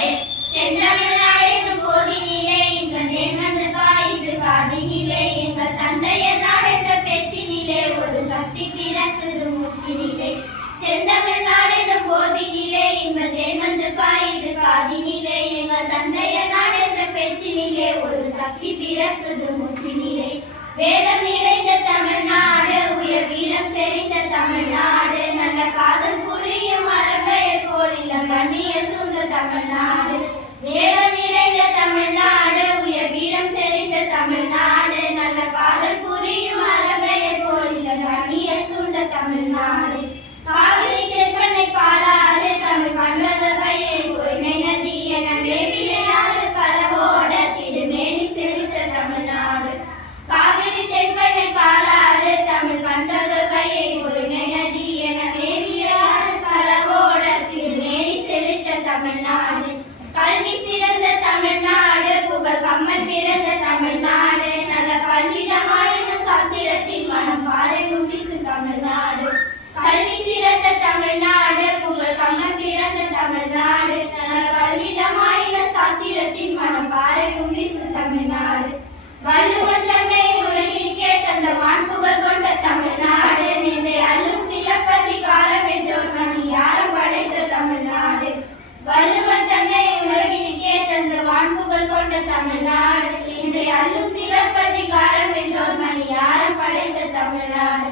தமிழ்நாடு. செந்தமிழ்நாடு என்னும் போதினிலே இன்பத் தேன் வந்து பாயுது காதினிலே. எங்கள் தந்தையர் நாடென்ற பேச்சினிலே ஒரு சக்தி பிறக்குது மூச்சினிலே. செந்தமிழ்நாடு என்னும் போதினிலே இன்பத் தேன் வந்து பாயுது காதினிலே. எங்கள் தந்தையர் நாடென்ற பேச்சினிலே ஒரு சக்தி பிறக்குது மூச்சினிலே. வேதம் நிறைந்த தமிழ்நாடு, உயர் வீரம் செறிந்த தமிழ்நாடு, நல்ல காதல் புரியும் அறம்பெயர் போல் இளங்கண்ணிய சூழ்ந்த தமிழ்நாடு. வேதம் நிறைந்த தமிழ்நாடு, உயர் வீரம் செறிந்த தமிழ்நாடு, நல்ல காதல் புரியும் அறம்பெயர் போல் இளங்கண்ணிய சூழ்ந்த தமிழ்நாடு. காவிரி தென்பெண்ணை பாலாறு தமிழ் கண்டதர் கையை பொன்னை நதி என வேவிய ஆறு கடவோட திருமேனி செறிந்த தமிழ்நாடு. காவிரி தென்பெண்ணை பாலாறு தமிழ் கண்டதர் கையை பொன்னை நதி என வேவிய ஆறு கடவோட திருமேனி செறிந்த தமிழ்நாடு. கல்வி சிறந்த தமிழ்நாடு, புகழ் கம்மன் பிறந்த தமிழ்நாடு, நல்ல பண்டிதமாயின சாத்திரத்தின் மனம் பாறையும் வீசும் தமிழ்நாடு. கல்வி சிறந்த தமிழ்நாடு, புகழ் கம்மன் பிறந்த தமிழ்நாடு, நல்ல பண்டிதமாயின சாத்திரத்தின் மனம் பாறையும் வீசும் தமிழ்நாடு. வள்ளுவன் தன்னை உலகிற்கே தந்த வான்புகழ் கொண்ட தமிழ்நாடு, நெஞ்சை அள்ளும் சிலப்பதிகாரம் என்றோர் மணியாரம் படைத்த தமிழ்நாடு. வள்ளுவன் தன்னை உலகிற்கே தந்த வான்புகழ் கொண்ட தமிழ்நாடு, நெஞ்சை அள்ளும் சிலப்பதிகாரம் என்றோர் மணியாரம் படைத்த தமிழ்நாடு.